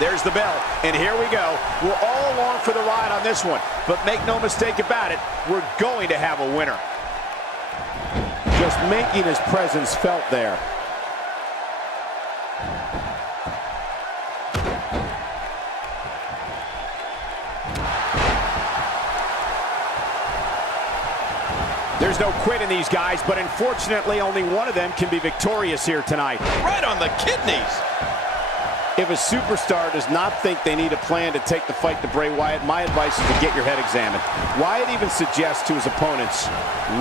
There's the bell, and here we go. We're all along for the ride on this one, but make no mistake about it, we're going to have a winner. Just making his presence felt there. There's no quit in these guys, but unfortunately only one of them can be victorious here tonight. Right on the kidneys. If a superstar does not think they need a plan to take the fight to Bray Wyatt, my advice is to get your head examined. Wyatt even suggests to his opponents,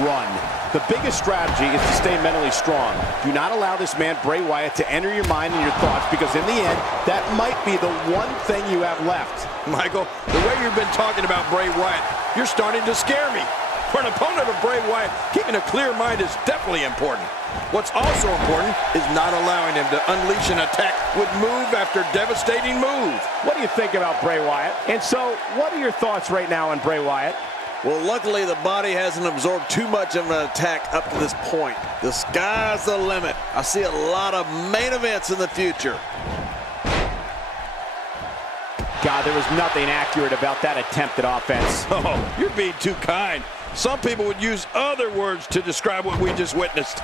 run. The biggest strategy is to stay mentally strong. Do not allow this man, Bray Wyatt, to enter your mind and your thoughts, because in the end, that might be the one thing you have left. Michael, the way you've been talking about Bray Wyatt, you're starting to scare me. For an opponent of Bray Wyatt, keeping a clear mind is definitely important. What's also important is not allowing him to unleash an attack with move after devastating move. What do you think about Bray Wyatt? And so, what are your thoughts right now on Bray Wyatt? Well, luckily the body hasn't absorbed too much of an attack up to this point. The sky's the limit. I see a lot of main events in the future. God, there was nothing accurate about that attempt at offense. Oh, you're being too kind. Some people would use other words to describe what we just witnessed.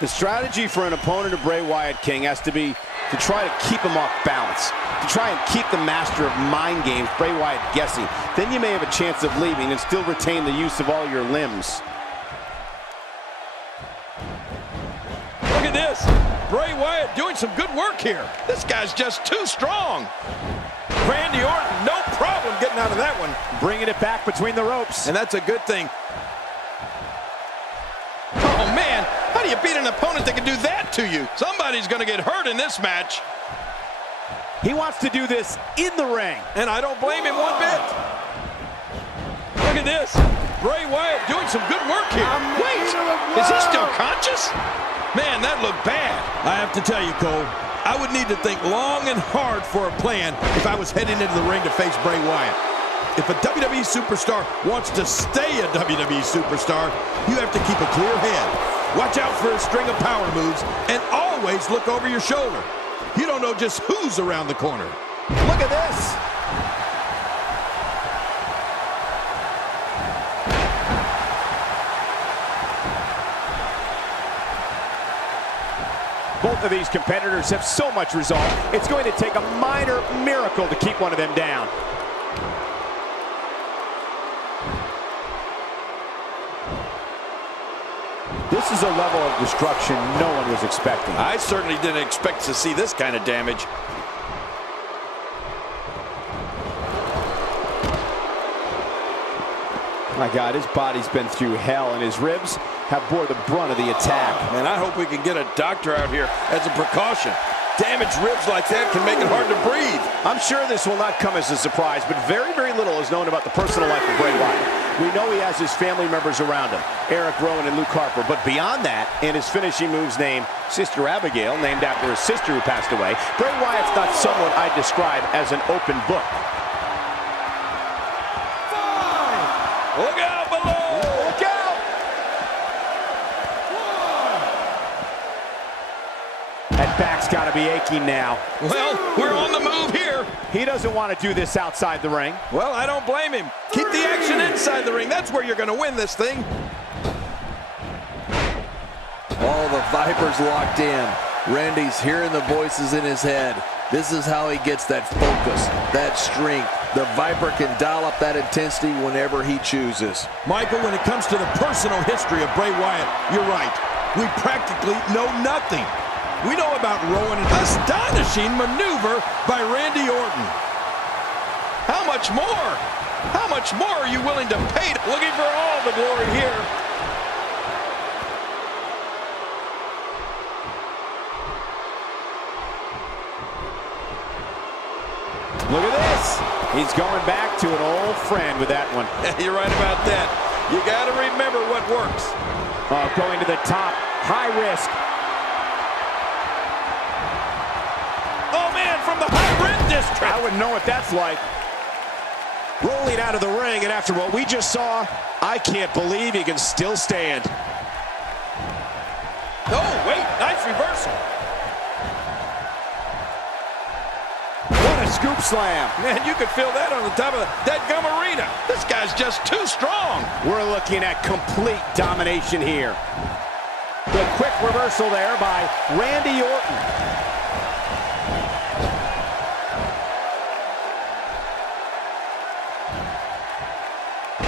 The strategy for an opponent of Bray Wyatt, King, has to be to try to keep him off balance, to try and keep the master of mind games, Bray Wyatt, guessing. Then you may have a chance of leaving and still retain the use of all your limbs. Look at this. Bray Wyatt doing some good work here. This guy's just too strong. Randy Orton, no problem getting out of that one. Bringing it back between the ropes. And that's a good thing. Oh, man. How do you beat an opponent that can do that to you? Somebody's going to get hurt in this match. He wants to do this in the ring. And I don't blame him one bit. Look at this. Bray Wyatt doing some good work here. Wait, is he still conscious? Man, that looked bad. I have to tell you, Cole, I would need to think long and hard for a plan if I was heading into the ring to face Bray Wyatt. If a WWE superstar wants to stay a WWE superstar, you have to keep a clear head. Watch out for a string of power moves and always look over your shoulder. You don't know just who's around the corner. Look at this. Both of these competitors have so much resolve, it's going to take a minor miracle to keep one of them down. This is a level of destruction no one was expecting. I certainly didn't expect to see this kind of damage. My God, his body's been through hell, and his ribs have bore the brunt of the attack. Man, I hope we can get a doctor out here as a precaution. Damaged ribs like that can make it hard to breathe. I'm sure this will not come as a surprise, but very, very little is known about the personal life of Bray Wyatt. We know he has his family members around him, Eric Rowan and Luke Harper, but beyond that, in his finishing moves named Sister Abigail, named after his sister who passed away, Bray Wyatt's not someone I'd describe as an open book. Look out below! Look out! That back's got to be aching now. Well, we're on the move here. He doesn't want to do this outside the ring. Well, I don't blame him. Keep the action inside the ring. That's where you're going to win this thing. All the Vipers locked in. Randy's hearing the voices in his head. This is how he gets that focus, that strength. The Viper can dial up that intensity whenever he chooses. Michael, when it comes to the personal history of Bray Wyatt, you're right. We practically know nothing. We know about Rowan, an astonishing maneuver by Randy Orton. How much more? How much more are you willing to pay? Looking for all the glory here. Look at this. He's going back to an old friend with that one. You're right about that. You got to remember what works. Oh, going to the top. High risk. Oh, man, from the high-rent district. I wouldn't know what that's like. Rolling out of the ring, and after what we just saw, I can't believe he can still stand. Oh, wait, nice reversal. scoop slam. Man, you could feel that on the top of that gum arena. This guy's just too strong. We're looking at complete domination here. The quick reversal there by Randy Orton.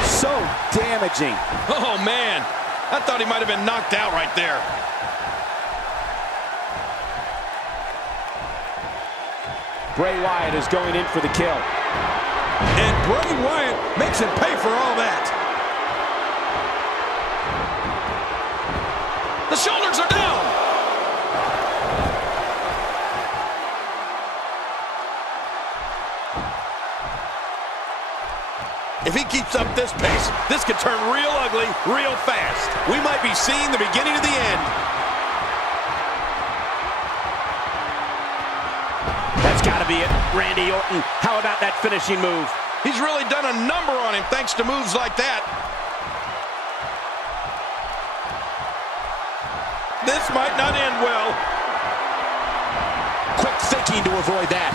So damaging. Oh, man. I thought he might have been knocked out right there. Bray Wyatt is going in for the kill. And Bray Wyatt makes him pay for all that. The shoulders are down. If he keeps up this pace, this could turn real ugly real fast. We might be seeing the beginning of the end. That's got to be it. Randy Orton, how about that finishing move? He's really done a number on him thanks to moves like that. This might not end well. Quick thinking to avoid that.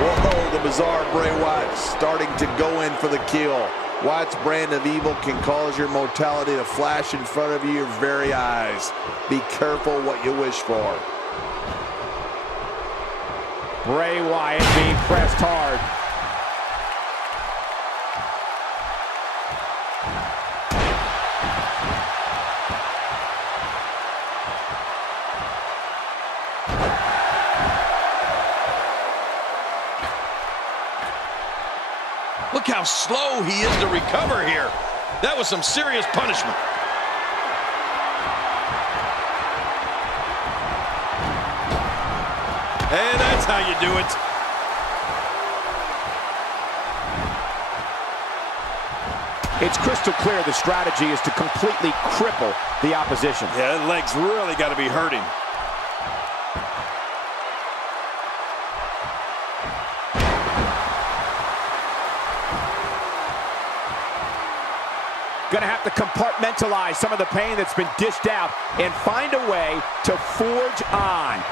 Whoa, the bizarre Bray Wyatt starting to go in for the kill. Wyatt's brand of evil can cause your mortality to flash in front of your very eyes. Be careful what you wish for. Bray Wyatt being pressed hard. Look how slow he is to recover here. That was some serious punishment. And that's how you do it. It's crystal clear the strategy is to completely cripple the opposition. Yeah, that leg's really got to be hurting. Gonna have to compartmentalize some of the pain that's been dished out and find a way to forge on.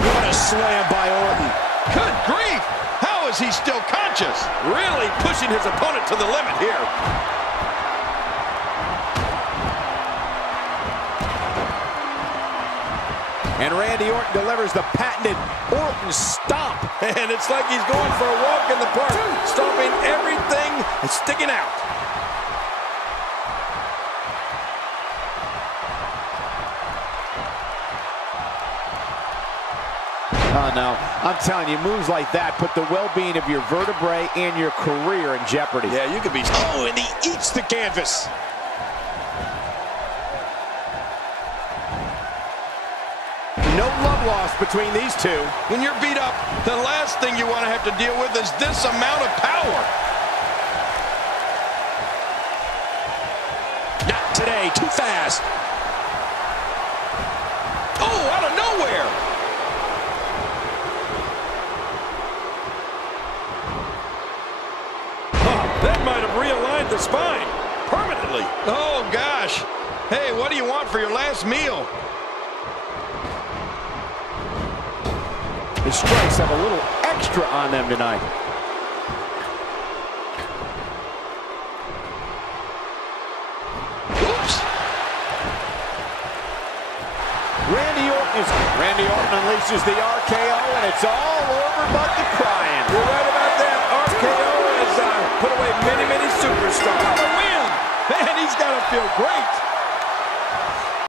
What a slam by Orton. Good grief! How is he still conscious? Really pushing his opponent to the limit here. And Randy Orton delivers the patented Orton stomp. And it's like he's going for a walk in the park, stomping everything and sticking out. Oh, no. I'm telling you, moves like that put the well-being of your vertebrae and your career in jeopardy. Yeah, you could be... Oh, and he eats the canvas. No love lost between these two. When you're beat up, the last thing you want to have to deal with is this amount of power. Not today, too fast. Oh, out of nowhere. That might have realigned the spine permanently. Oh, gosh. Hey, what do you want for your last meal? The strikes have a little extra on them tonight. Oops. Randy Orton unleashes the RKO, and it's all over but the crying. You're right about that. RKO has put away many, many superstars. What a win. Man, he's got to feel great.